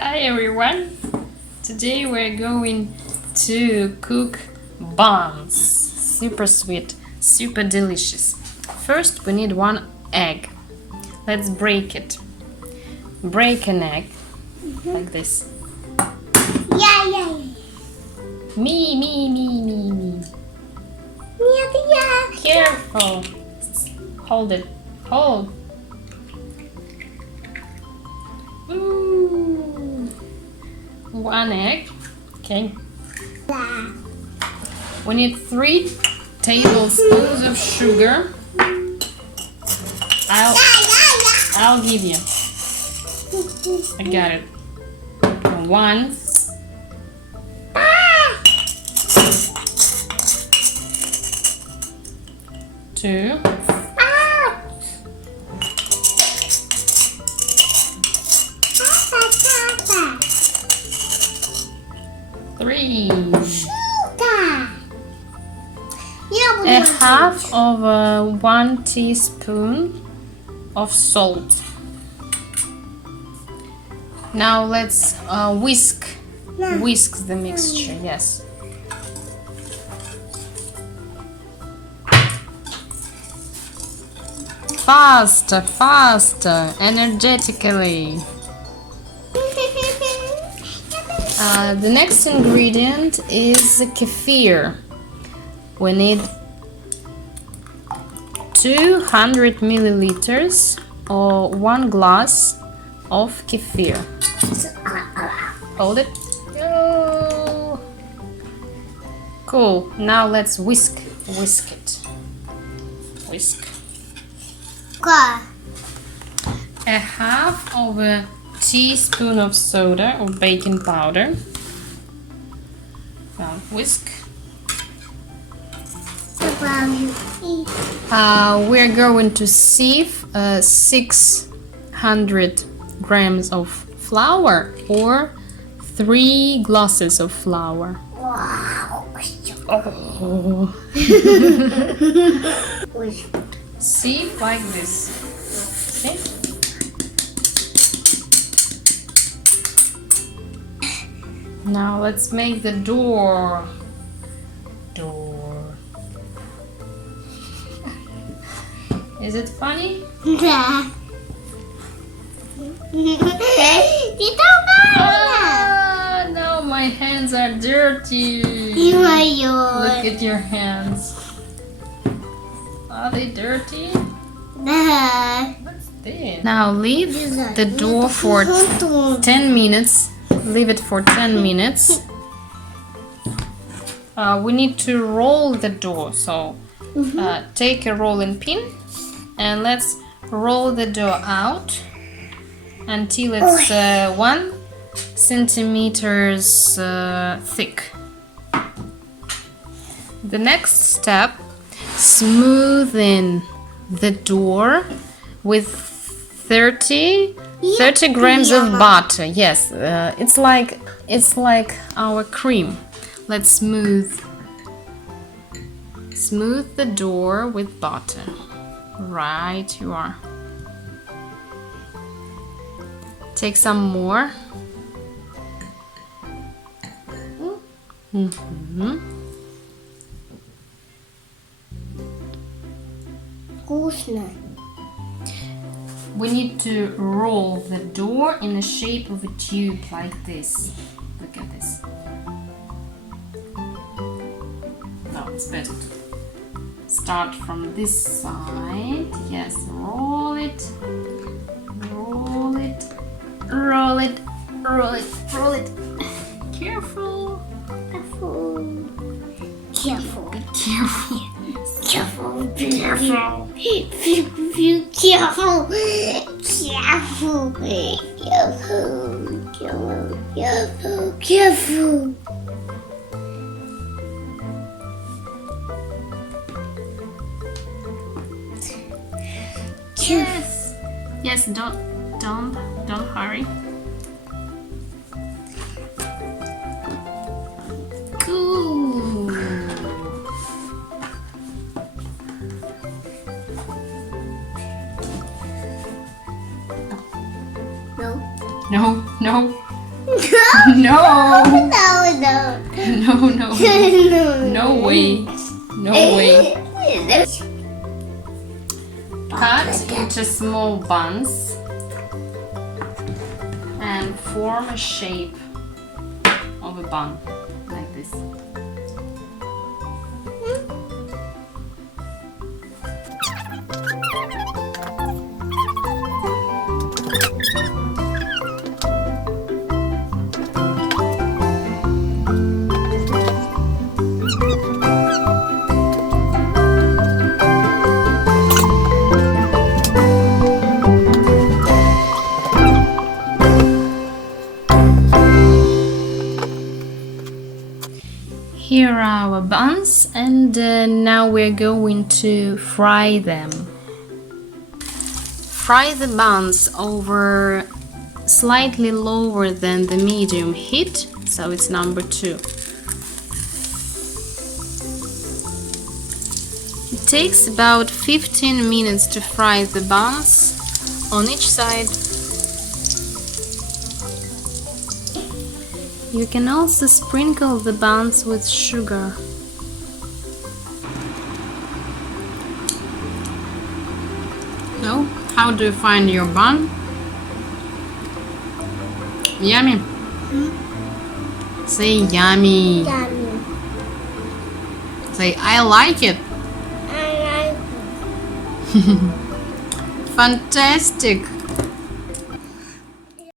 Hi everyone! Today we're going to cook buns. Super sweet, super delicious. First we need one egg. Let's break it. Break an egg like this. Yeah. Me. Yeah. Careful. Hold it. Hold. Ooh. One egg. Okay. We need 3 tablespoons of sugar. I'll give you. I got it. 1. 2. 3. A half of 1 teaspoon of salt. Now let's whisk the mixture. Yes. Faster, energetically. The next ingredient is kefir. We need 200 milliliters or 1 glass of kefir. Hold it. Oh. Cool. Now let's whisk it. Whisk. A half of a teaspoon of soda or baking powder. Now whisk. We're going to sieve 600 grams of flour or 3 glasses of flour. Oh. Sieve like this. Okay. Now let's make the door. Is it funny? Now my hands are dirty. Look at your hands. Are they dirty? What's this? Now leave the door for 10 minutes. Leave it for 10 minutes. We need to roll the dough, so take a rolling pin and let's roll the dough out until it's 1 centimeters thick. The next step, smoothen the dough with 30 grams of butter. Yes, it's like our cream. Let's smooth the dough with butter. Right, you are. Take some more. Вкусно. We need to roll the dough in the shape of a tube like this. Look at this. No, it's better to start from this side. Yes, roll it. Careful. Careful. Yes, don't hurry. Cool. No. No. No. No, no. No way. No way. Cut into small buns and form a shape of a bun like this. Here are our buns, and now we're going to fry them. Fry the buns over slightly lower than the medium heat, so it's number 2. It takes about 15 minutes to fry the buns on each side. You can also sprinkle the buns with sugar. So, how do you find your bun? Yummy? Say yummy. Yummy. Say I like it. I like it. Fantastic.